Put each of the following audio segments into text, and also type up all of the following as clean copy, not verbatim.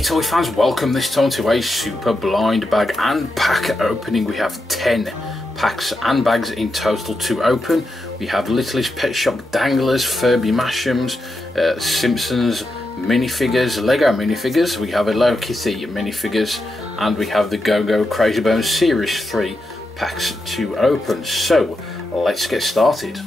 Hey toy fans, welcome this time to a super blind bag and pack opening. We have 10 packs and bags in total to open. We have Littlest Pet Shop Danglers, Furby Mashems, Simpsons minifigures, Lego minifigures, we have a Hello Kitty minifigures, and we have the Gogo Crazy Bones Series 3 packs to open. So let's get started.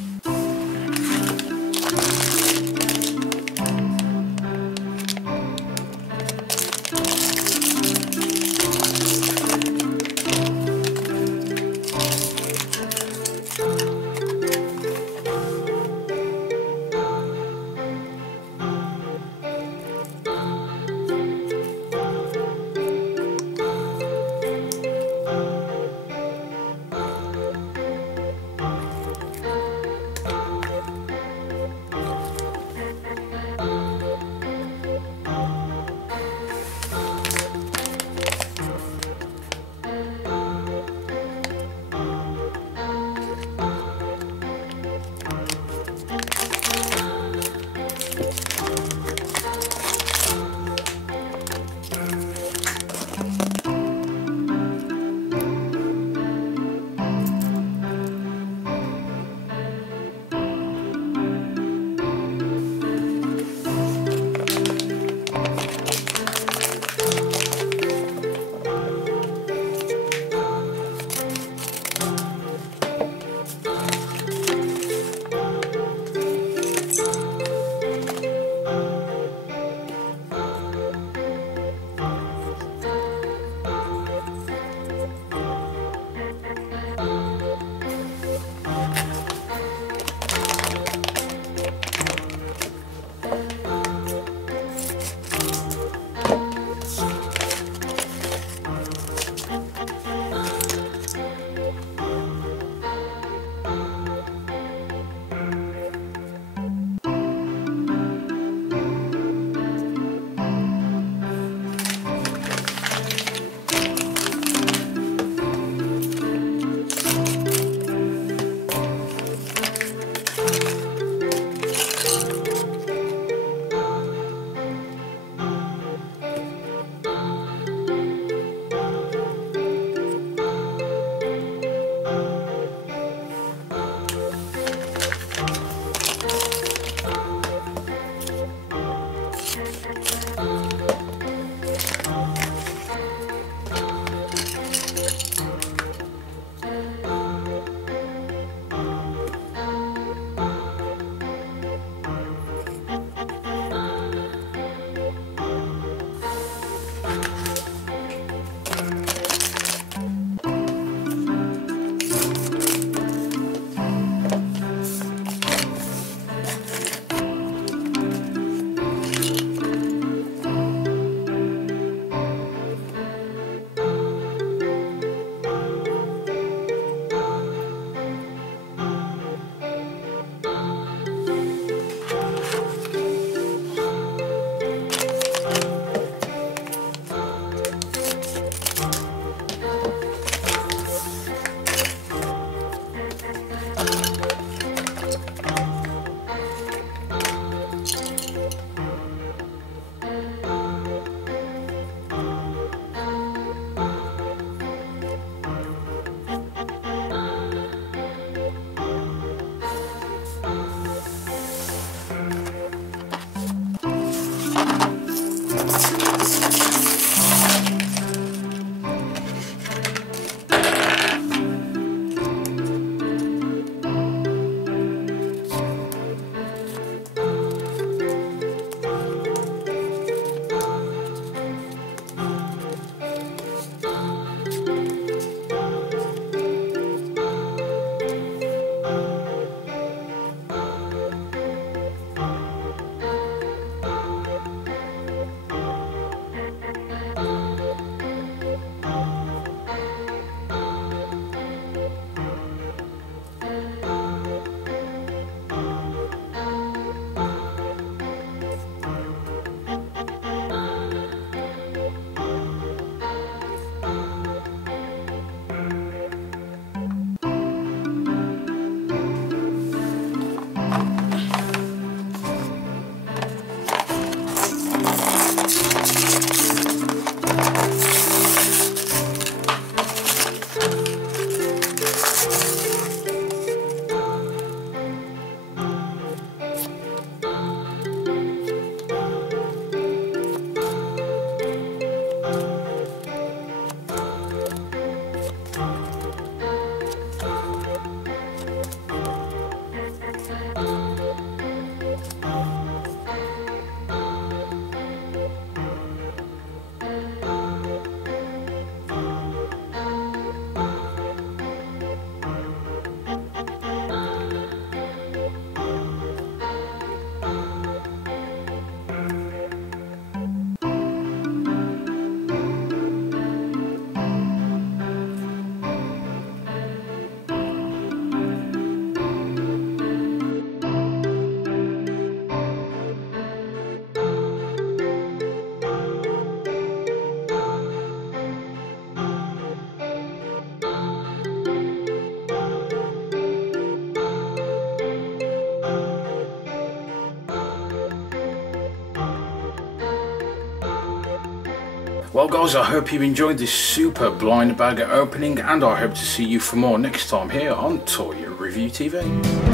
Well guys, I hope you enjoyed this super blind bag opening, and I hope to see you for more next time here on Toy Review TV.